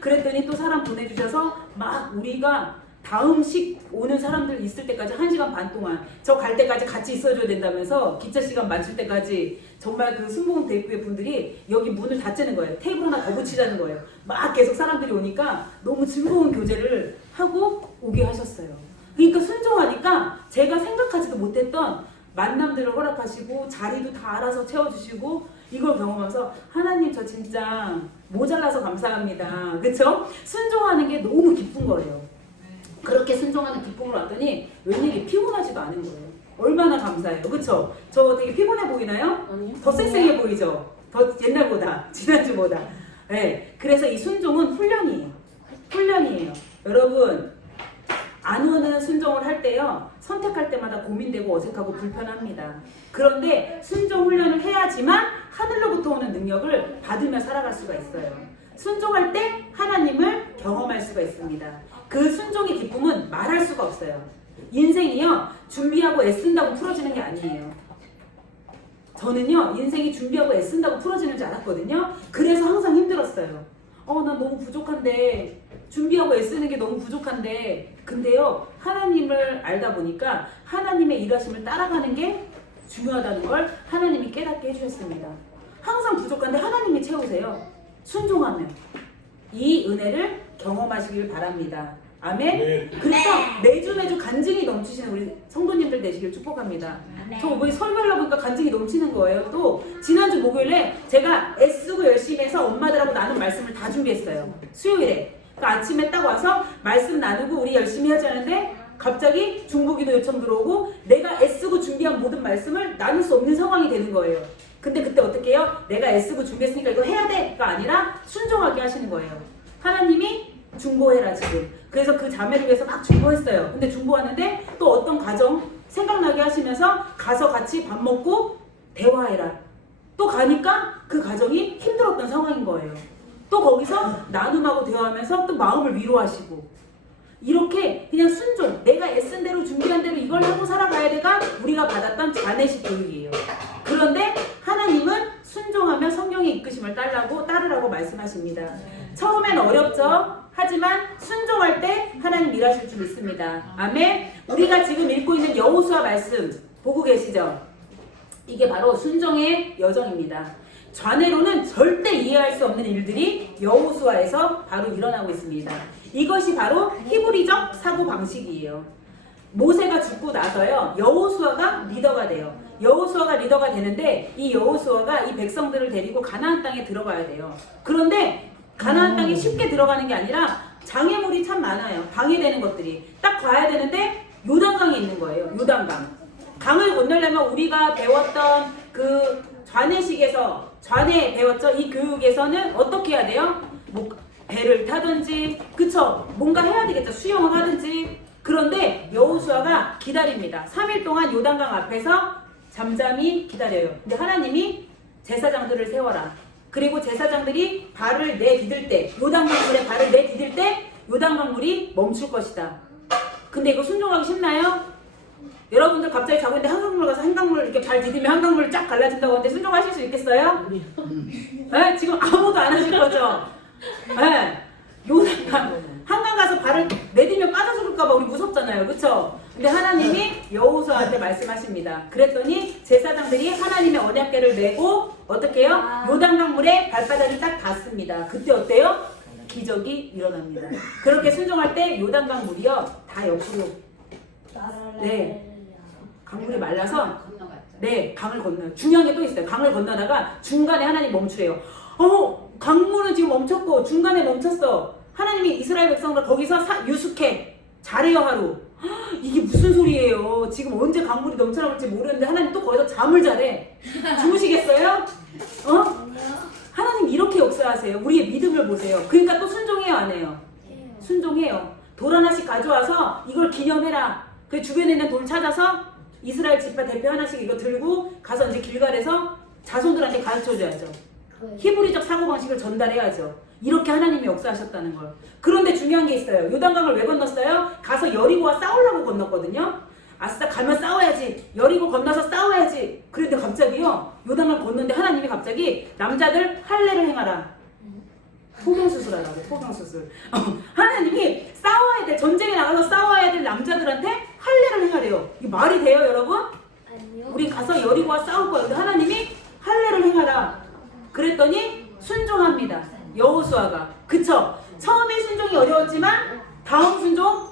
그랬더니 또 사람 보내주셔서 막 우리가 다음 식 오는 사람들 있을 때까지 1시간 반 동안 저 갈 때까지 같이 있어줘야 된다면서 기차 시간 맞출 때까지 정말 그 순복음 대구의 분들이 여기 문을 닫자는 거예요. 테이블 하나 더 붙이자는 거예요. 막 계속 사람들이 오니까 너무 즐거운 교제를 하고 오게 하셨어요. 그러니까 순종하니까 제가 생각하지도 못했던 만남들을 허락하시고 자리도 다 알아서 채워주시고 이걸 경험하면서 하나님 저 진짜 모자라서 감사합니다. 그쵸? 순종하는 게 너무 기쁜 거예요. 그렇게 순종하는 기쁨을 왔더니 웬일이 피곤하지도 않은 거예요. 얼마나 감사해요. 그쵸? 저 되게 피곤해 보이나요? 아니요. 더 쌩쌩해 보이죠? 더 옛날보다, 지난주보다. 네. 그래서 이 순종은 훈련이에요. 훈련이에요. 여러분, 안 오는 순종을 할 때요, 선택할 때마다 고민되고 어색하고 불편합니다. 그런데 순종 훈련을 해야지만 하늘로부터 오는 능력을 받으며 살아갈 수가 있어요. 순종할 때 하나님을 경험할 수가 있습니다. 그 순종의 기쁨은 말할 수가 없어요. 인생이요, 준비하고 애쓴다고 풀어지는 게 아니에요. 저는요, 인생이 준비하고 애쓴다고 풀어지는 줄 알았거든요. 그래서 항상 힘들었어요. 난 너무 부족한데, 준비하고 애쓰는 게 너무 부족한데, 근데요, 하나님을 알다 보니까 하나님의 일하심을 따라가는 게 중요하다는 걸 하나님이 깨닫게 해주셨습니다. 항상 부족한데 하나님이 채우세요. 순종하면. 이 은혜를 경험하시길 바랍니다. 아멘. 네. 그래서 매주 간증이 넘치시는 우리 성도님들 되시길 축복합니다. 저 이번에 설교하려고 보니까 간증이 넘치는 거예요. 또 지난주 목요일에 제가 애쓰고 열심히 해서 엄마들하고 나눈 말씀을 다 준비했어요. 수요일에. 그 아침에 딱 와서 말씀 나누고 우리 열심히 하자는데 갑자기 중보기도 요청 들어오고 내가 애쓰고 준비한 모든 말씀을 나눌 수 없는 상황이 되는 거예요. 근데 그때 어떻게 해요? 내가 애쓰고 준비했으니까 이거 해야 돼가 아니라 순종하게 하시는 거예요. 하나님이 중보해라 지금. 그래서 그 자매를 위해서 막 중보했어요. 근데 중보하는데 또 어떤 가정 생각나게 하시면서 가서 같이 밥 먹고 대화해라. 또 가니까 그 가정이 힘들었던 상황인 거예요. 또 거기서 나눔하고 대화하면서 또 마음을 위로하시고 이렇게 그냥 순종, 내가 애쓴 대로 준비한 대로 이걸 하고 살아가야 돼가 우리가 받았던 자내식 교육이에요. 그런데 하나님은 순종하며 성령의 이끄심을 따르라고 말씀하십니다. 처음엔 어렵죠. 하지만 순종할 때 하나님 일하실 줄 믿습니다. 아멘. 우리가 지금 읽고 있는 여호수아 말씀 보고 계시죠? 이게 바로 순종의 여정입니다. 좌뇌로는 절대 이해할 수 없는 일들이 여호수아에서 바로 일어나고 있습니다. 이것이 바로 히브리적 사고 방식이에요. 모세가 죽고 나서요, 여호수아가 리더가 돼요. 여호수아가 리더가 되는데 이 여호수아가 이 백성들을 데리고 가나안 땅에 들어가야 돼요. 그런데 가나안 땅에 쉽게 들어가는 게 아니라 장애물이 참 많아요. 방해되는 것들이. 딱 가야 되는데 요단강에 있는 거예요. 요단강. 강을 건너려면 우리가 배웠던 그 좌뇌식에서 좌뇌 배웠죠? 이 교육에서는 어떻게 해야 돼요? 뭐 배를 타든지, 그쵸? 뭔가 해야 되겠죠. 수영을 하든지. 그런데 여호수아가 기다립니다. 3일 동안 요단강 앞에서 잠잠히 기다려요. 근데 하나님이 제사장들을 세워라. 그리고 제사장들이 발을 내디딜 때, 요단강물에 발을 내디딜 때 요단강물이 멈출 것이다. 근데 이거 순종하기 쉽나요? 여러분들 갑자기 자고 있는데 한강물 가서 한강물 이렇게 발 디디면 한강물 쫙 갈라진다고 하는데 순종하실 수 있겠어요? 네? 지금 아무도 안 하실 거죠? 네. 한강 가서 발을 내디면 빠져 죽을까봐 우리 무섭잖아요. 그쵸? 근데 하나님이 여호수아한테 말씀하십니다. 그랬더니 제사장들이 하나님의 언약궤를 메고 어떻게 해요? 요단강물에 발바닥이 딱 닿습니다. 그때 어때요? 기적이 일어납니다. 그렇게 순종할 때 요단강물이요 다 옆으로 네 강물이 말라서 네 강을 건너요. 중요한 게 또 있어요. 강을 건너다가 중간에 하나님 멈추래요. 강물은 지금 멈췄고 중간에 멈췄어. 하나님이 이스라엘 백성들 거기서 유숙해 잘해요 하루. 이게 무슨 소리예요? 지금 언제 강물이 넘쳐나올지 모르는데 하나님 또 거기서 잠을 자래. 주무시겠어요? 하나님 이렇게 역사하세요. 우리의 믿음을 보세요. 그러니까 또 순종해요 안 해요? 순종해요. 돌 하나씩 가져와서 이걸 기념해라. 그 주변에 있는 돌 찾아서 이스라엘 지파 대표 하나씩 이거 들고 가서 이제 길갈에서 자손들한테 가르쳐줘야죠. 히브리적 사고방식을 전달해야죠. 이렇게 하나님이 역사하셨다는 걸. 그런데 중요한 게 있어요. 요단강을 왜 건넜어요? 가서 여리고와 싸우려고 건넜거든요. 아싸 가면 싸워야지. 여리고 건너서 싸워야지. 그런데 갑자기요. 요단강을 건너는데 하나님이 갑자기 남자들 할례를 행하라. 포경수술하라고. 포경수술. 하나님이 싸워야 돼. 전쟁에 나가서 싸워야 될 남자들한테 할례를 행하래요. 이게 말이 돼요 여러분? 아니요. 우리 가서 여리고와 싸울 거예요. 근데 하나님이 할례를 행하라. 그랬더니 순종합니다. 여호수아가. 그쵸? 처음에 순종이 어려웠지만 다음 순종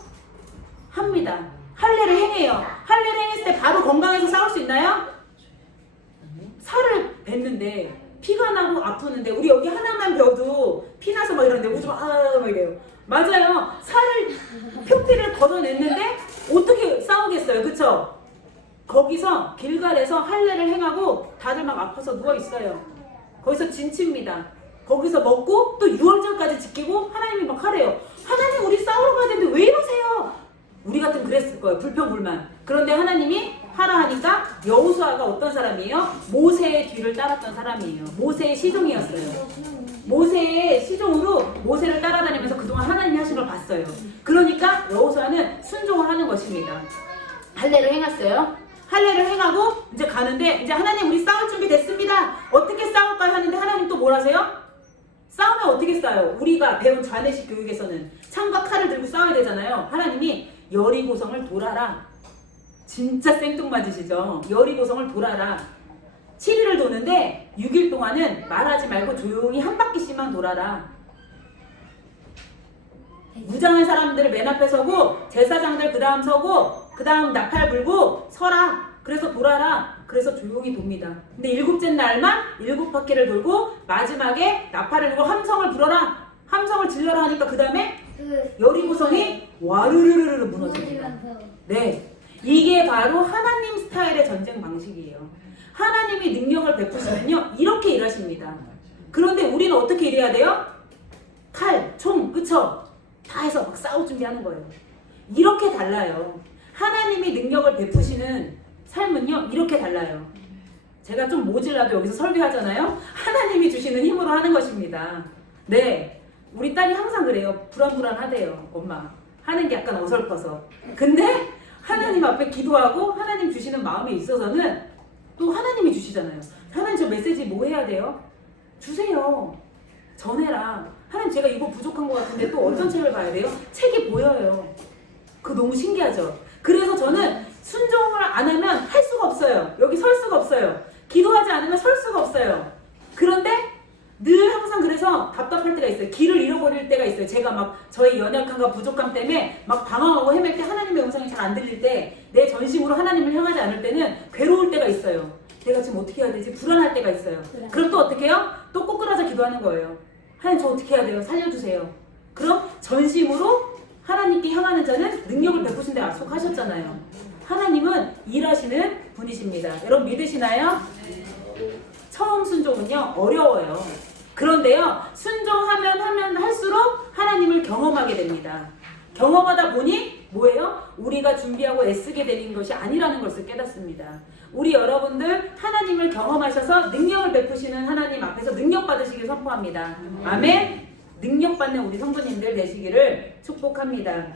합니다. 할례를 행해요. 할례를 행했을 때 바로 건강해서 싸울 수 있나요? 살을 뱉는데 피가 나고 아프는데 우리 여기 하나만 벼도 피 나서 막 이러는데 우리 좀 막 이래요. 맞아요. 살을 표피를 걷어냈는데 어떻게 싸우겠어요. 그쵸? 거기서 길갈에서 할례를 행하고 다들 막 아파서 누워있어요. 거기서 진치입니다. 거기서 먹고 또 6월절까지 지키고 하나님이 막 하래요. 하나님 우리 싸우러 가야 되는데 왜 이러세요? 우리 같으면 그랬을 거예요. 불평불만. 그런데 하나님이 하라 하니까 여호수아가 어떤 사람이에요? 모세의 뒤를 따랐던 사람이에요. 모세의 시종이었어요. 모세의 시종으로 모세를 따라다니면서 그동안 하나님이 하신 걸 봤어요. 그러니까 여호수아는 순종을 하는 것입니다. 할례를 행했어요. 할례를 행하고 이제 가는데 이제 하나님 우리 싸울 준비 됐습니다. 어떻게 싸울까요? 하는데 하나님 또 뭘 하세요? 싸우면 어떻게 싸워요? 우리가 배운 좌뇌식 교육에서는 창과 칼을 들고 싸워야 되잖아요. 하나님이 여리고성을 돌아라. 진짜 생뚱맞으시죠? 여리고성을 돌아라. 7일을 도는데 6일 동안은 말하지 말고 조용히 한 바퀴씩만 돌아라. 무장한 사람들 맨 앞에 서고 제사장들 그 다음 서고 그 다음 나팔 불고 서라. 그래서 돌아라. 그래서 조용히 돕니다. 근데 7째 날만 7바퀴를 돌고 마지막에 나팔을 불고 함성을 불어라. 함성을 질러라 하니까 그 다음에 여리고성이 와르르르르 무너집니다. 네, 이게 바로 하나님 스타일의 전쟁 방식이에요. 하나님이 능력을 베푸시면요 이렇게 일하십니다. 그런데 우리는 어떻게 일해야 돼요? 칼, 총, 그쵸? 다 해서 막 싸울 준비하는 거예요. 이렇게 달라요. 하나님이 능력을 베푸시는 삶은요 이렇게 달라요. 제가 좀 모질라도 여기서 설교하잖아요. 하나님이 주시는 힘으로 하는 것입니다. 네, 우리 딸이 항상 그래요. 불안불안하대요. 엄마 하는 게 약간 어설퍼서. 근데 하나님 앞에 기도하고 하나님 주시는 마음에 있어서는 또 하나님이 주시잖아요. 하나님 저 메시지 뭐 해야 돼요? 주세요. 전해라. 하나님 제가 이거 부족한 것 같은데 또 어떤 책을 봐야 돼요? 책이 보여요. 그거 너무 신기하죠? 그래서 저는 순종을 안 하면 할 수가 없어요. 여기 설 수가 없어요. 기도하지 않으면 설 수가 없어요. 그런데 늘 항상 그래서 답답할 때가 있어요. 길을 잃어버릴 때가 있어요. 제가 막 저의 연약함과 부족함 때문에 막 방황하고 헤맬 때 하나님의 음성이 잘 안 들릴 때 내 전심으로 하나님을 향하지 않을 때는 괴로울 때가 있어요. 내가 지금 어떻게 해야 되지? 불안할 때가 있어요. 그럼 또 어떻게 해요? 또 꼬꾸라져 기도하는 거예요. 하나님 저 어떻게 해야 돼요? 살려주세요. 그럼 전심으로 하나님께 향하는 자는 능력을 베푸신데 약속하셨잖아요. 하나님은 일하시는 분이십니다. 여러분 믿으시나요? 처음 순종은요 어려워요. 그런데요 순종하면 할수록 하나님을 경험하게 됩니다. 경험하다 보니 뭐예요? 우리가 준비하고 애쓰게 되는 것이 아니라는 것을 깨닫습니다. 우리 여러분들 하나님을 경험하셔서 능력을 베푸시는 하나님 앞에서 능력 받으시길 선포합니다. 아멘. 능력 받는 우리 성도님들 되시기를 축복합니다.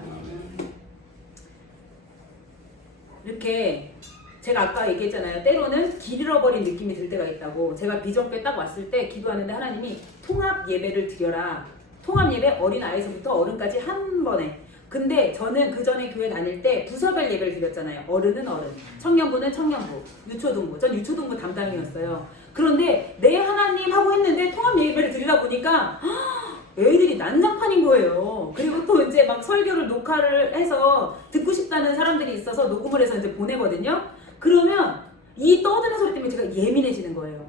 이렇게 제가 아까 얘기했잖아요. 때로는 길 잃어버린 느낌이 들 때가 있다고. 제가 비전교회 딱 왔을 때 기도하는데 하나님이 통합 예배를 드려라. 통합 예배 어린 아이서부터 어른까지 한 번에. 근데 저는 그 전에 교회 다닐 때 부서별 예배를 드렸잖아요. 어른은 어른, 청년부는 청년부, 유초등부. 전 유초등부 담당이었어요. 그런데 내 하나님 하고 했는데 통합 예배를 드리다 보니까 애들이 난장판인 거예요. 그리고 또 이제 막 설교를 녹화를 해서 듣고 싶다는 사람들이 있어서 녹음을 해서 이제 보내거든요. 그러면 이 떠드는 소리 때문에 제가 예민해지는 거예요.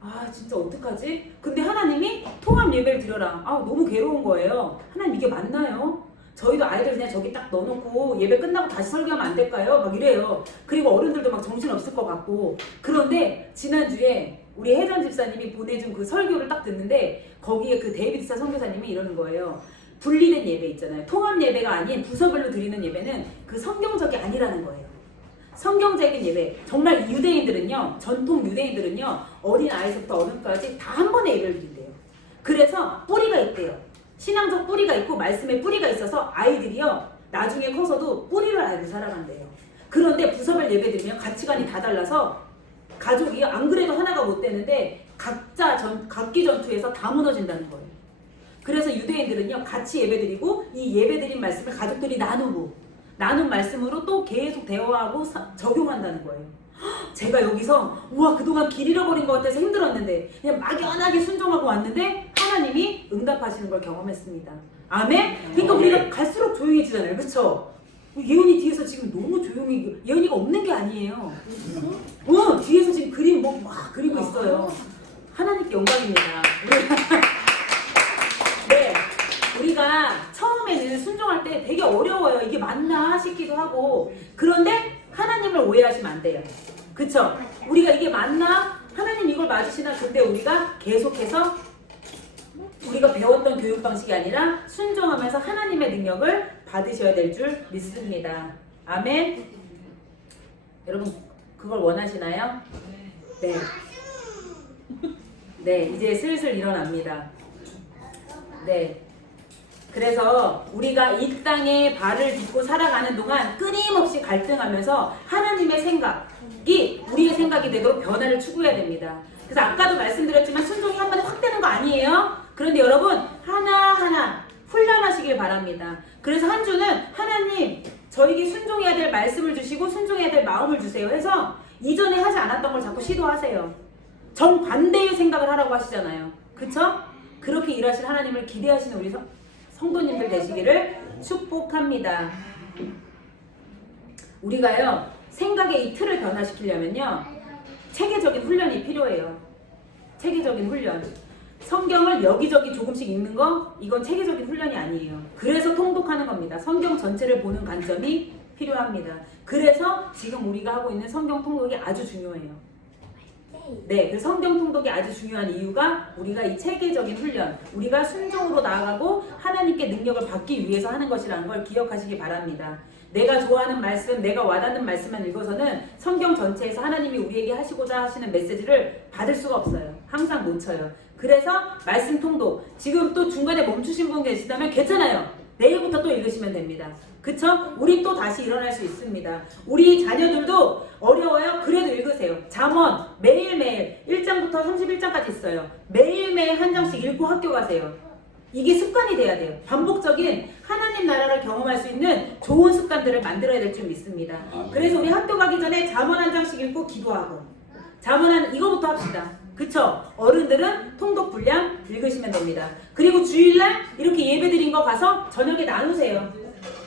아 진짜 어떡하지? 근데 하나님이 통합 예배를 드려라. 아 너무 괴로운 거예요. 하나님 이게 맞나요? 저희도 아이들 그냥 저기 딱 넣어놓고 예배 끝나고 다시 설교하면 안 될까요? 막 이래요. 그리고 어른들도 막 정신없을 것 같고. 그런데 지난주에 우리 혜전 집사님이 보내준 그 설교를 딱 듣는데 거기에 그 데이비드사 선교사님이 이러는 거예요. 분리된 예배 있잖아요. 통합 예배가 아닌 부서별로 드리는 예배는 그 성경적이 아니라는 거예요. 성경적인 예배. 정말 유대인들은요, 전통 유대인들은요, 어린 아이서부터 어른까지 다 한 번에 예배를 드린대요. 그래서 뿌리가 있대요. 신앙적 뿌리가 있고 말씀의 뿌리가 있어서 아이들이요 나중에 커서도 뿌리를 알고 살아간대요. 그런데 부서별 예배 드리면 가치관이 다 달라서 가족이 안 그래도 하나가 못 되는데 각기 전투에서 다 무너진다는 거예요. 그래서 유대인들은요 같이 예배 드리고 이 예배 드린 말씀을 가족들이 나눈 말씀으로 또 계속 대화하고 적용한다는 거예요. 제가 여기서 우와 그동안 길 잃어버린 것 같아서 힘들었는데 그냥 막연하게 순종하고 왔는데 하나님이 응답하시는 걸 경험했습니다. 아멘? 그러니까 우리가 갈수록 조용해지잖아요. 그렇죠? 예언이 뒤에서 지금 너무 조용히 예언이가 없는 게 아니에요. 뒤에서 지금 그림 막 그리고 있어요. 하나님께 영광입니다. 네, 우리가 처음에는 순종할 때 되게 어려워요. 이게 맞나 싶기도 하고. 그런데 하나님을 오해하시면 안 돼요. 그쵸? 우리가 이게 맞나? 하나님 이걸 맞으시나? 근데 우리가 계속해서 우리가 배웠던 교육 방식이 아니라 순종하면서 하나님의 능력을 받으셔야 될 줄 믿습니다. 아멘. 여러분 그걸 원하시나요? 네. 네, 이제 슬슬 일어납니다. 네. 그래서 우리가 이 땅에 발을 딛고 살아가는 동안 끊임없이 갈등하면서 하나님의 생각이 우리의 생각이 되도록 변화를 추구해야 됩니다. 그래서 아까도 말씀드렸지만 순종이 한 번에 확 되는 거 아니에요. 그런데 여러분 하나하나 훈련하시길 바랍니다. 그래서 한 주는 하나님 저에게 순종해야 될 말씀을 주시고 순종해야 될 마음을 주세요 해서 이전에 하지 않았던 걸 자꾸 시도하세요. 정반대의 생각을 하라고 하시잖아요. 그쵸? 그렇게 일하실 하나님을 기대하시는 우리 성도님들 되시기를 축복합니다. 우리가요 생각의 이 틀을 변화시키려면요 체계적인 훈련이 필요해요. 체계적인 훈련. 성경을 여기저기 조금씩 읽는 거 이건 체계적인 훈련이 아니에요. 그래서 통독하는 겁니다. 성경 전체를 보는 관점이 필요합니다. 그래서 지금 우리가 하고 있는 성경 통독이 아주 중요해요. 네, 그 성경 통독이 아주 중요한 이유가 우리가 이 체계적인 훈련, 우리가 순종으로 나아가고 하나님께 능력을 받기 위해서 하는 것이라는 걸 기억하시기 바랍니다. 내가 좋아하는 말씀, 내가 와닿는 말씀만 읽어서는 성경 전체에서 하나님이 우리에게 하시고자 하시는 메시지를 받을 수가 없어요. 항상 놓쳐요. 그래서 말씀 통독, 지금 또 중간에 멈추신 분 계시다면 괜찮아요. 내일부터 또 읽으시면 됩니다. 그쵸? 우리 또 다시 일어날 수 있습니다. 우리 자녀들도 어려워요? 그래도 읽으세요. 잠언 매일매일 1장부터 31장까지 있어요. 매일매일 한 장씩 읽고 학교 가세요. 이게 습관이 돼야 돼요. 반복적인 하나님 나라를 경험할 수 있는 좋은 습관들을 만들어야 될 줄 믿습니다. 그래서 우리 학교 가기 전에 잠언 한 장씩 읽고 기도하고 잠언 이거부터 합시다. 그쵸? 어른들은 통독 분량 읽으시면 됩니다. 그리고 주일날 이렇게 예배 드린 거 가서 저녁에 나누세요.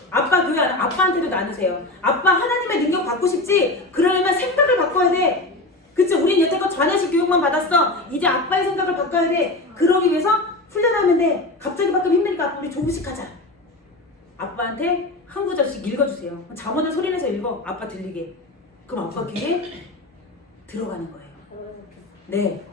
아빠 교회 아빠한테도 나누세요. 아빠 하나님의 능력 받고 싶지? 그러려면 생각을 바꿔야 돼. 그쵸? 우린 여태껏 좌뇌식 교육만 받았어. 이제 아빠의 생각을 바꿔야 돼. 그러기 위해서 훈련하면 돼. 갑자기 바꾸면 힘드니까 우리 조금씩 하자. 아빠한테 한 구절씩 읽어주세요. 잠언을 소리내서 읽어. 아빠 들리게. 그럼 아빠 귀에 들어가는 거예요. 네.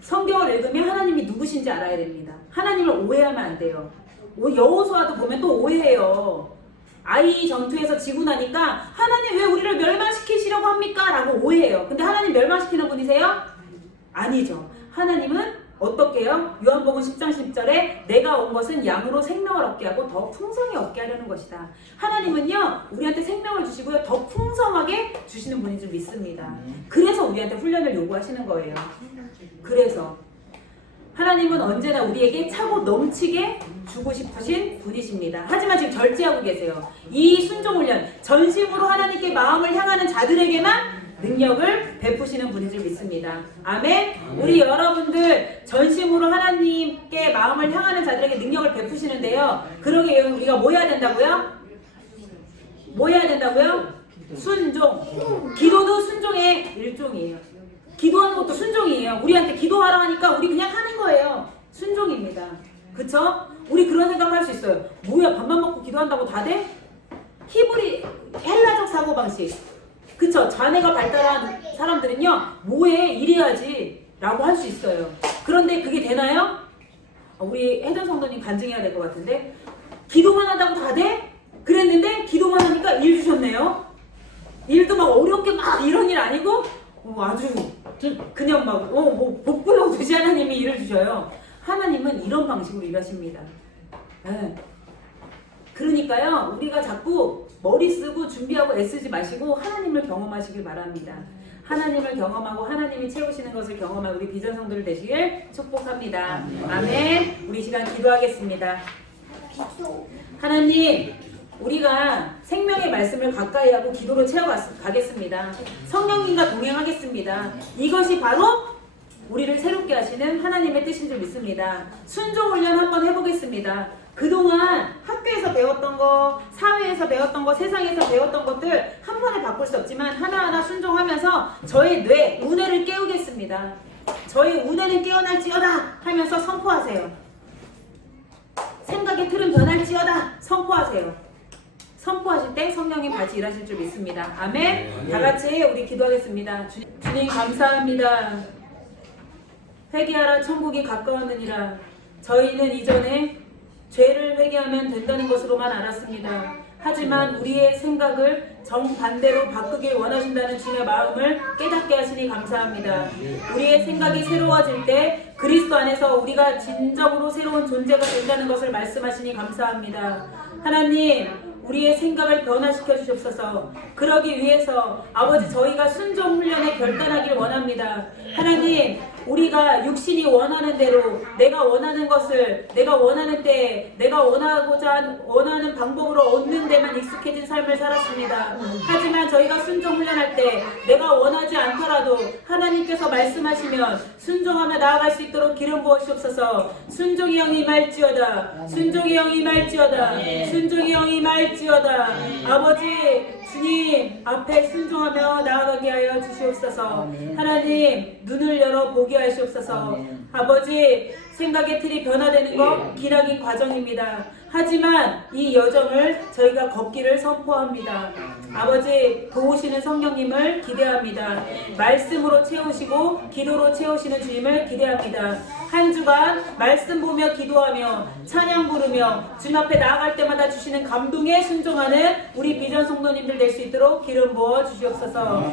성경을 읽으면 하나님이 누구신지 알아야 됩니다. 하나님을 오해하면 안 돼요. 여호수아도 보면 또 오해해요. 아이 전투에서 지고 나니까 하나님 왜 우리를 멸망시키시려고 합니까? 라고 오해해요. 근데 하나님 멸망시키는 분이세요? 아니죠. 하나님은 어떻게 해요? 요한복음 10장 10절에 내가 온 것은 양으로 생명을 얻게 하고 더 풍성히 얻게 하려는 것이다. 하나님은요 우리한테 생명을 주시고요 더 풍성하게 주시는 분인 줄 믿습니다. 그래서 우리한테 훈련을 요구하시는 거예요. 그래서 하나님은 언제나 우리에게 차고 넘치게 주고 싶으신 분이십니다. 하지만 지금 절제하고 계세요. 이 순종훈련, 전심으로 하나님께 마음을 향하는 자들에게만 능력을 베푸시는 분인 줄 믿습니다. 아멘. 우리 여러분들 전심으로 하나님께 마음을 향하는 자들에게 능력을 베푸시는데요. 그러기 위해 우리가 뭐 해야 된다고요? 뭐 해야 된다고요? 순종. 기도도 순종의 일종이에요. 기도하는 것도 순종이에요. 우리한테 기도하라 하니까 우리 그냥 하는 거예요. 순종입니다. 그쵸? 우리 그런 생각을 할 수 있어요. 뭐야 밥만 먹고 기도한다고 다 돼? 히브리 헬라적 사고방식. 그쵸? 자네가 발달한 사람들은요 뭐해 이래야지 라고 할 수 있어요. 그런데 그게 되나요? 우리 혜전 성도님 간증해야 될 것 같은데 기도만 한다고 다 돼? 그랬는데 기도만 하니까 일 주셨네요. 일도 막 어렵게 막 이런 일 아니고 아주 그냥 막 복 불러주시 하나님이 일을 주셔요. 하나님은 이런 방식으로 일하십니다. 네. 그러니까요 우리가 자꾸 머리 쓰고 준비하고 애쓰지 마시고 하나님을 경험하시길 바랍니다. 하나님을 경험하고 하나님이 채우시는 것을 경험한 우리 비전 성도들 되시길 축복합니다. 아멘. 우리 시간 기도하겠습니다. 하나님 우리가 생명의 말씀을 가까이 하고 기도로 채워가겠습니다. 성령님과 동행하겠습니다. 이것이 바로 우리를 새롭게 하시는 하나님의 뜻인 줄 믿습니다. 순종훈련 한번 해보겠습니다. 그동안 학교에서 배웠던 거, 사회에서 배웠던 거, 세상에서 배웠던 것들 한 번에 바꿀 수 없지만 하나하나 순종하면서 저의 뇌, 우뇌를 깨우겠습니다. 저의 우뇌는 깨어날지어다 하면서 선포하세요. 생각의 틀은 변할지어다 선포하세요. 선포하실 때 성령님 같이 일하실 줄 믿습니다. 아멘. 다 같이 우리 기도하겠습니다. 주님 감사합니다. 회개하라 천국이 가까웠느니라. 저희는 이전에 죄를 회개하면 된다는 것으로만 알았습니다. 하지만 우리의 생각을 정반대로 바꾸길 원하신다는 주님의 마음을 깨닫게 하시니 감사합니다. 우리의 생각이 새로워질 때 그리스도 안에서 우리가 진정으로 새로운 존재가 된다는 것을 말씀하시니 감사합니다. 하나님 우리의 생각을 변화시켜 주시옵소서. 그러기 위해서 아버지 저희가 순종 훈련에 결단하길 원합니다. 하나님 우리가 육신이 원하는 대로 내가 원하는 것을 내가 원하는 때 내가 원하는 방법으로 얻는 데만 익숙해진 삶을 살았습니다. 하지만 저희가 순종 훈련할 때 내가 원하지 않더라도 하나님께서 말씀하시면 순종하며 나아갈 수 있도록 기름 부으시옵소서. 순종이 영이 말지어다. 순종이 영이 말지어다. 순종이 영이 말지어다. 아버지 주님 앞에 순종하며 나아가게 하여 주시옵소서. 하나님 눈을 열어 보게 하시옵소서. 아버지 생각의 틀이 변화되는 것 기나긴 과정입니다. 하지만 이 여정을 저희가 걷기를 선포합니다. 아버지 도우시는 성령님을 기대합니다. 말씀으로 채우시고 기도로 채우시는 주님을 기대합니다. 한 주간 말씀 보며 기도하며 찬양 부르며 주님 앞에 나아갈 때마다 주시는 감동에 순종하는 우리 비전 성도님들 될 수 있도록 기름 부어 주시옵소서.